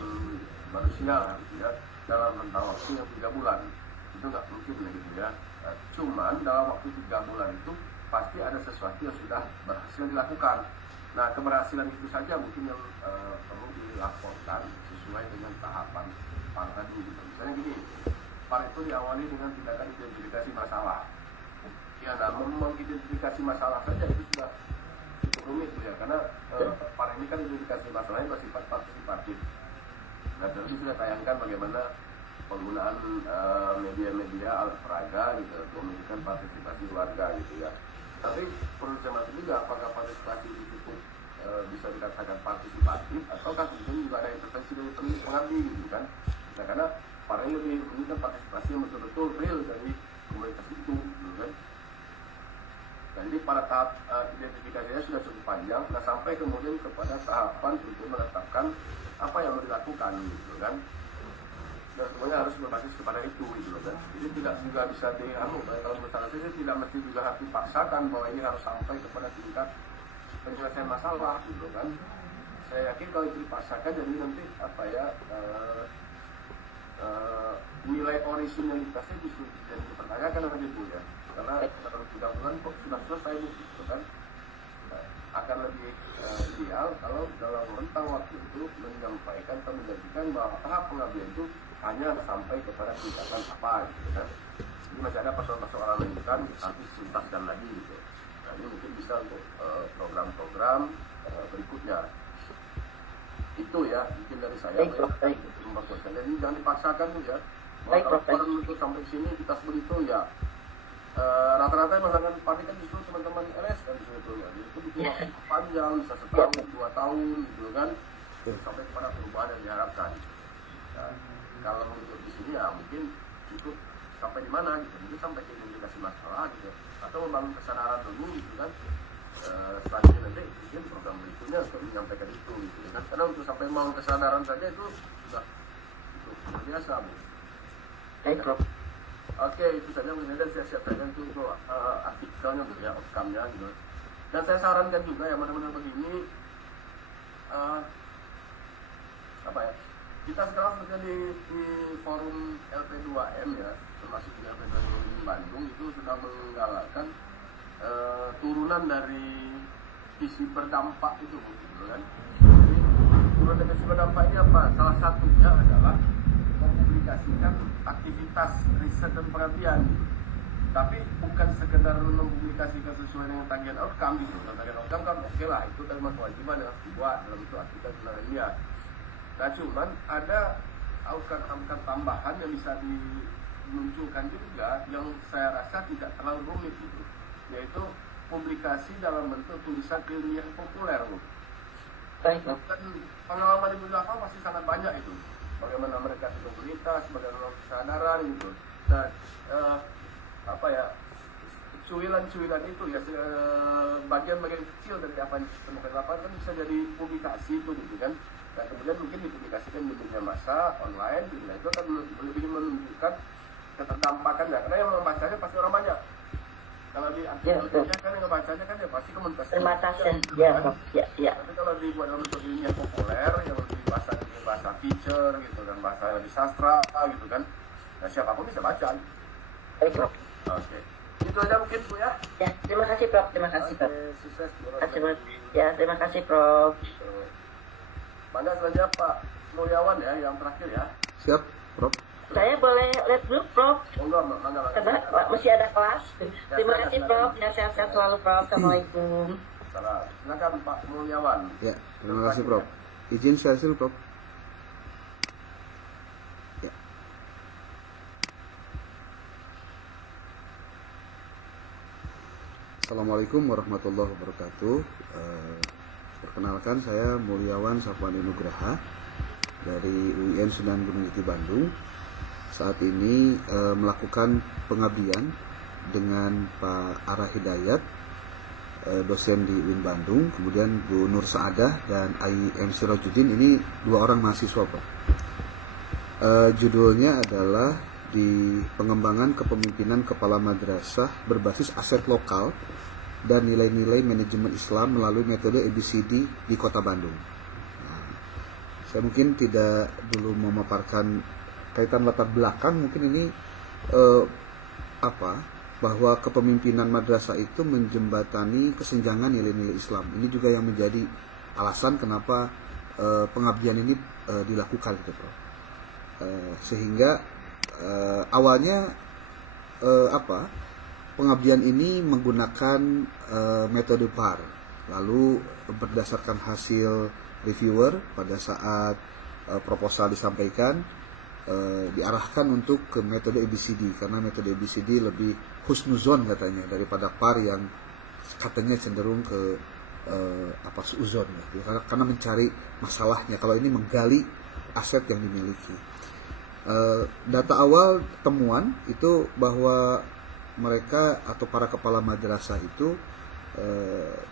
manusia gitu ya dalam rentang waktu yang 3 bulan, itu nggak mungkin gitu ya. Cuman dalam waktu 3 bulan itu pasti ada sesuatu yang sudah berhasil dilakukan. Nah keberhasilan itu saja mungkin yang perlu dilaporkan sesuai dengan tahapan PAR tadi gitu. Misalnya gini, PAR itu diawali dengan tindakan identifikasi masalah. Ya, nah mengidentifikasi masalah saja itu sudah cukup rumit ya, karena PAR ini kan identifikasi masalahnya bersifat partisipatif. Nah tadi sudah tayangkan bagaimana penggunaan media-media alat peraga gitu untuk menunjukkan partisipasi warga gitu ya. Tapi perlu dicermati juga apakah partisipasi itu cukup bisa dikatakan partisipatif ataukah mungkin juga ada intervensi dari pengabdi gitu kan. Nah karena PAR ini lebih menunjukkan partisipasi yang betul-betul real dari komunitas itu gitu kan. Jadi pada tahap identifikasinya sudah cukup panjang, nah sampai kemudian kepada tahapan untuk menetapkan apa yang mau dilakukan gitu kan. Dan semuanya harus berbasis kepada itu gitu kan. Jadi tidak juga bisa kalau misalnya saya tidak mesti juga harus dipaksakan bahwa ini harus sampai kepada tingkat penyelesaian masalah gitu kan. Saya yakin kalau itu dipaksakan jadi nanti nilai originalitasnya justru jadi dipertanyakan oleh ibu ya. Karena kalau 3 bulan kok sudah selesai gitu kan. Nah, akan lebih ideal kalau dalam rentang waktu itu menyampaikan atau menjanjikan bahwa tahap pengabdian itu hanya sampai kepada tingkatan apa gitu kan. Ini masih ada persoalan-persoalan lanjutan nanti tuntaskan lagi gitu. Nah ini mungkin bisa untuk program-program berikutnya. Itu ya mungkin dari saya. Jadi jangan dipaksakan ya. Kalau orang itu sampai sini kita begitu ya. Rata-rata masyarakat PAR kan justru teman-teman LS kan sebetulnya. Itu butuh waktu panjang, bisa setahun, 2 tahun gitu kan. Sampai kepada perubahan yang diharapkan. Nah, kalau untuk di sini ya mungkin cukup sampai di mana gitu, mungkin sampai ke identifikasi masalah gitu, atau membangun kesadaran dulu gitu kan. Selanjutnya nanti mungkin program berikutnya untuk menyampaikan itu gitu kan. Karena untuk sampai membangun kesadaran saja itu sudah luar biasa Bu. Baik, Prof. Oke, itu saja mungkin ada siap-siap saja untuk artikelnya untuk ya outcome-nya gitu. Dan saya sarankan juga ya benar-benar begini kita sekarang sudah di forum LP2M ya, termasuk di LP2M Bandung itu sudah menggalakkan turunan dari visi berdampak itu gitu kan. Jadi turunan dari visi berdampak ini apa? Salah satunya adalah mempublikasikan aktivitas riset dan pengabdian. Tapi bukan sekedar mempublikasikan sesuai dengan tagihan outcome gitu. Tagihan outcome kan oke lah, itu kalimat kewajiban yang harus dibuat dalam itu artikel penilaian. Nah cuman ada outcome tambahan yang bisa dimunculkan juga yang saya rasa tidak terlalu rumit gitu, yaitu publikasi dalam bentuk tulisan ilmiah populer. Dan pengalaman di belakang pasti sangat banyak itu, bagaimana mereka di komunitas, bagaimana kesadaran gitu. Dan cuilan-cuilan itu ya bagian-bagian kecil dari apa yang ditemukan lapangan kan bisa jadi publikasi itu gitu kan. Nah kemudian mungkin dipublikasikan di media massa online, nah itu akan lebih menunjukkan keterdampakannya, karena yang membacanya pasti orang banyak. Kalau di artikelnya kan yang membacanya kan ya pasti komunitas terbatas kan? ya. Tapi kalau dibuat dalam bentuk ilmiah populer yang lebih bahasa feature gitu dan bahasa lebih sastra gitu kan, nah siapapun bisa baca. Baik, Prof. Oke. Itu aja mungkin Bu ya. Ya, terima kasih Prof. Terima kasih Prof. Sukses. Terima kasih Prof. Mangga selanjutnya Pak Mulyawan ya, yang terakhir ya. Siap, Prof. Saya boleh lihat dulu Prof. Mangga. Karena masih ada kelas. Terima kasih Prof. Ya, sehat-sehat selalu Prof. Assalamualaikum. Salah. Silakan Pak Mulyawan. Ya, terima kasih Prof. Izin share dulu Prof. Ya. Assalamualaikum warahmatullahi wabarakatuh. Perkenalkan, saya Mulyawan Safwani Nugraha dari UIN Sunan Gunung Jati Bandung. Saat ini melakukan pengabdian dengan Pak Ara Hidayat, dosen di UIN Bandung, kemudian Bu Nur Saadah dan IM Sirojudin. Ini dua orang mahasiswa Pak. Judulnya adalah di pengembangan kepemimpinan kepala madrasah berbasis aset lokal dan nilai-nilai manajemen Islam melalui metode ABCD di Kota Bandung. Nah, saya mungkin tidak dulu memaparkan kaitan latar belakang, mungkin ini bahwa kepemimpinan madrasah itu menjembatani kesenjangan nilai-nilai Islam. Ini juga yang menjadi alasan kenapa pengabdian ini dilakukan, gitu, Prof. Sehingga awalnya pengabdian ini menggunakan metode PAR, lalu berdasarkan hasil reviewer pada saat proposal disampaikan, diarahkan untuk ke metode ABCD, karena metode ABCD lebih husnuzon katanya daripada PAR yang katanya cenderung ke suuzon, gitu. Karena mencari masalahnya, kalau ini menggali aset yang dimiliki. Data awal temuan itu bahwa mereka atau para kepala madrasah itu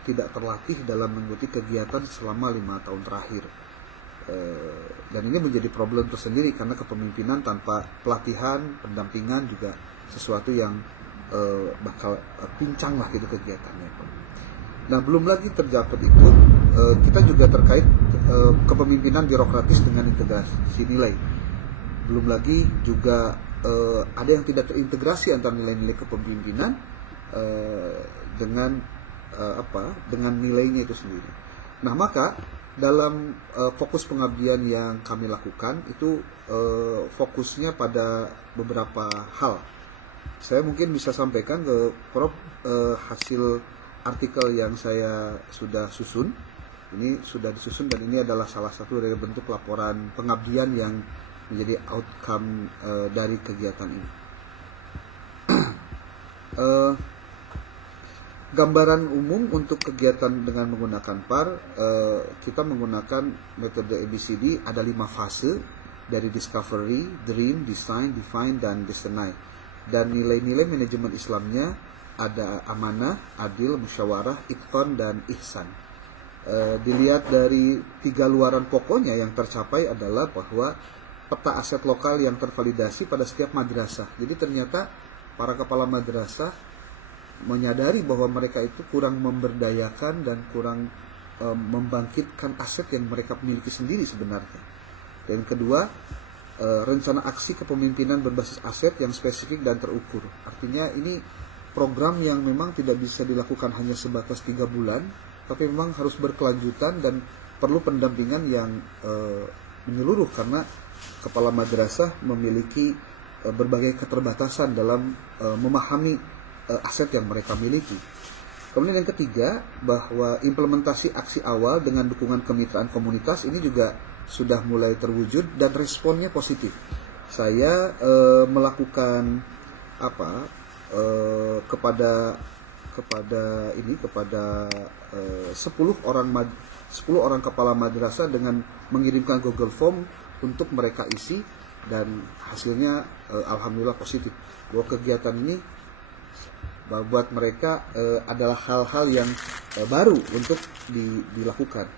tidak terlatih dalam mengikuti kegiatan selama 5 tahun terakhir, dan ini menjadi problem tersendiri karena kepemimpinan tanpa pelatihan, pendampingan juga sesuatu yang bakal pincang lah gitu kegiatannya. Nah, belum lagi terdapat itu kita juga terkait kepemimpinan birokratis dengan integrasi nilai. Belum lagi juga ada yang tidak terintegrasi antara nilai-nilai kepemimpinan dengan nilainya itu sendiri. Nah, maka dalam fokus pengabdian yang kami lakukan itu fokusnya pada beberapa hal. Saya mungkin bisa sampaikan ke Prof hasil artikel yang saya sudah susun. Ini sudah disusun dan ini adalah salah satu dari bentuk laporan pengabdian yang menjadi outcome dari kegiatan ini. Gambaran umum untuk kegiatan dengan menggunakan PAR, kita menggunakan metode ABCD, ada 5 fase, dari discovery, dream, design, define, dan discerni. Dan nilai-nilai manajemen Islamnya ada amanah, adil, musyawarah, itqan, dan ihsan. Dilihat dari 3 luaran pokoknya yang tercapai adalah bahwa peta aset lokal yang tervalidasi pada setiap madrasah. Jadi ternyata para kepala madrasah menyadari bahwa mereka itu kurang memberdayakan dan kurang membangkitkan aset yang mereka miliki sendiri sebenarnya. Dan kedua, rencana aksi kepemimpinan berbasis aset yang spesifik dan terukur. Artinya ini program yang memang tidak bisa dilakukan hanya sebatas 3 bulan, tapi memang harus berkelanjutan dan perlu pendampingan yang menyeluruh, karena kepala madrasah memiliki berbagai keterbatasan dalam memahami aset yang mereka miliki. Kemudian yang ketiga, bahwa implementasi aksi awal dengan dukungan kemitraan komunitas ini juga sudah mulai terwujud dan responnya positif. Saya melakukan kepada 10 orang kepala madrasah dengan mengirimkan Google Form untuk mereka isi, dan hasilnya alhamdulillah positif. Bahwa kegiatan ini buat mereka adalah hal-hal yang baru untuk dilakukan.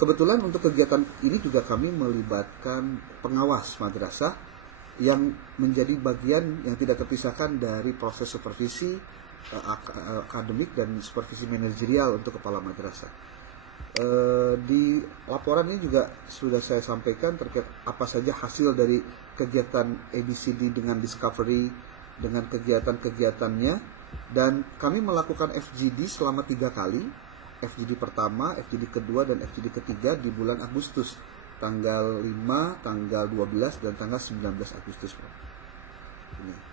kebetulan untuk kegiatan ini juga kami melibatkan pengawas madrasah yang menjadi bagian yang tidak terpisahkan dari proses supervisi akademik dan supervisi manajerial untuk kepala madrasah. Di laporan ini juga sudah saya sampaikan terkait apa saja hasil dari kegiatan ABCD dengan Discovery, dengan kegiatan-kegiatannya, dan kami melakukan FGD selama 3 kali, FGD pertama, FGD kedua, dan FGD ketiga di bulan Agustus, tanggal 5, tanggal 12, dan tanggal 19 Agustus. Ini.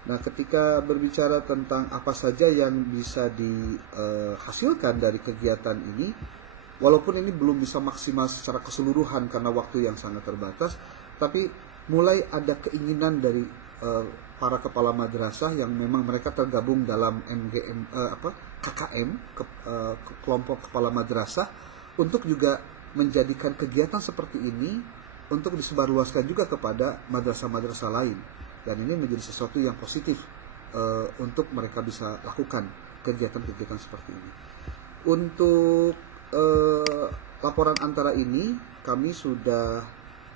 Nah, ketika berbicara tentang apa saja yang bisa dihasilkan dari kegiatan ini, walaupun ini belum bisa maksimal secara keseluruhan karena waktu yang sangat terbatas, tapi mulai ada keinginan dari para kepala madrasah yang memang mereka tergabung dalam KKM, kelompok kepala madrasah, untuk juga menjadikan kegiatan seperti ini untuk disebarluaskan juga kepada madrasah-madrasah lain. Dan ini menjadi sesuatu yang positif untuk mereka bisa lakukan kegiatan-kegiatan seperti ini. Untuk laporan antara ini kami sudah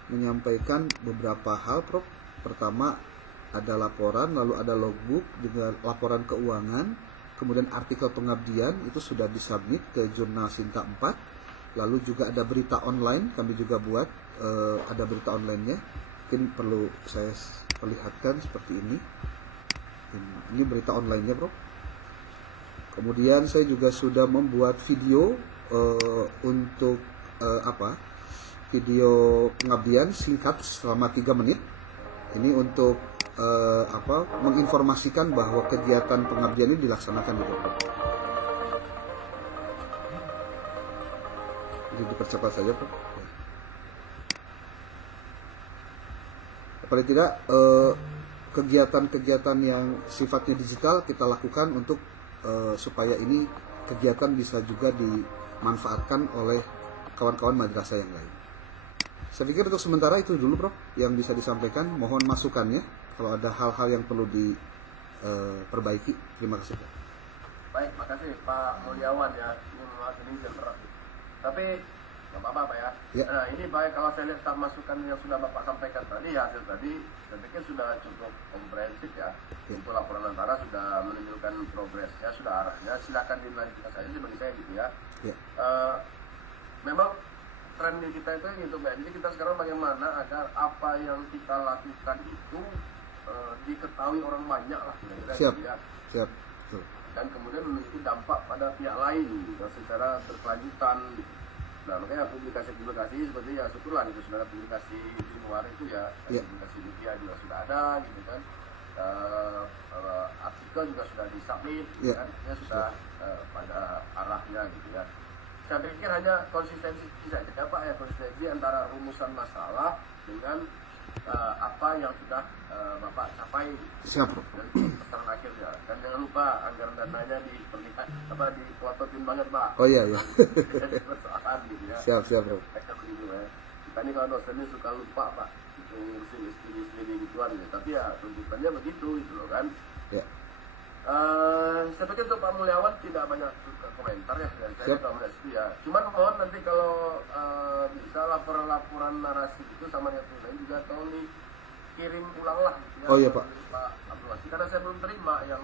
menyampaikan beberapa hal, Prof. Pertama ada laporan, lalu ada logbook dengan laporan keuangan, kemudian artikel pengabdian itu sudah disubmit ke jurnal Sinta 4. Lalu juga ada berita online, kami juga buat ada berita online-nya. Mungkin perlu saya perlihatkan seperti ini. Ini berita online-nya, Bro. Kemudian saya juga sudah membuat video untuk video pengabdian singkat selama 3 menit. Ini untuk menginformasikan bahwa kegiatan pengabdian ini dilaksanakan gitu, Bro. Jadi dipercepat saja, Bro. Paling tidak kegiatan-kegiatan yang sifatnya digital kita lakukan untuk supaya ini kegiatan bisa juga dimanfaatkan oleh kawan-kawan madrasah yang lain. Saya pikir untuk sementara itu dulu, Bro, yang bisa disampaikan. Mohon masukannya kalau ada hal-hal yang perlu diperbaiki. Terima kasih, Pak. Baik, makasih Pak Mulyawan ya. Ini berat. Tapi nggak apa-apa Pak ya. Nah, ini baik kalau saya lihat masukan yang sudah Bapak sampaikan tadi, hasil tadi, saya pikir sudah cukup komprehensif ya. Untuk laporan antara sudah menunjukkan progresnya, sudah arahnya. Silakan dilanjutkan saja bagi saya gitu ya. Memang tren di kita itu gitu Mbak. Jadi kita sekarang bagaimana agar apa yang kita lakukan itu diketahui orang banyak lah kira-kira. Siap. Gitu ya. Siap. Dan kemudian memiliki dampak pada pihak lain gitu, secara berkelanjutan. Nah, makanya publikasi seperti ya syukurlah itu sudah ada publikasi di luar itu ya, publikasi media juga sudah ada gitu kan, artikel juga sudah disubmit, kan, ya sudah pada arahnya gitu ya. Saya pikir hanya konsistensi saja Pak ya, konsistensi antara rumusan masalah dengan apa yang sudah Bapak capai. Siap, Bro. Dan pesanan akhirnya. Dan jangan lupa anggaran dananya diperlihat diplototin banget Pak. Oh iya. Jadi persoalan gitu ya. Siap, Bro. Begitu ya. Kita ini kalau dosennya suka lupa Pak, itu ngurusin gituan gitu. Tapi ya tuntutannya begitu gitu loh kan. Ya. Saya pikir untuk Pak Mulyawan tidak banyak komentar ya, saya tidak melihat itu ya. Cuman mohon nanti kalau bisa laporan narasi itu sama yang lain juga tolong dikirim ulang lah gitu ya. Oh iya Pak. Pak Abdul Wasi, karena saya belum terima yang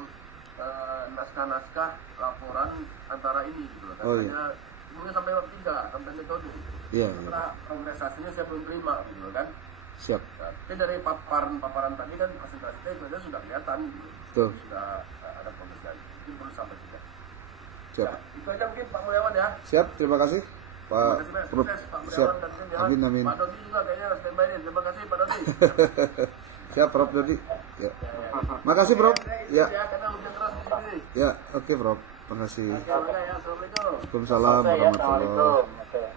naskah-naskah laporan antara ini gitu loh. Katanya mungkin sampai bab 3, sampai metode gitu. Iya. Setelah progresasinya saya belum terima gitu loh kan. Siap. Nah, tapi dari paparan tadi kan presentasinya sebenarnya sudah kelihatan gitu. Betul. Sudah ada progres itu perlu sampai juga. Siap. Ya, itu aja mungkin Pak Mulyawan ya. Siap, terima kasih Pak. Terima kasih Pak Siap. Mulyawan dan tim ya. Amin. Pak Dodi juga kayaknya standby nih. Terima kasih Pak Dodi. Siap, Prof Dodi. Ya. Makasih, Prof. Ya. Karena hujan deras di sini. Ya, oke, Prof. Terima kasih. Oke, ya. Assalamualaikum. Waalaikumsalam warahmatullahi wabarakatuh.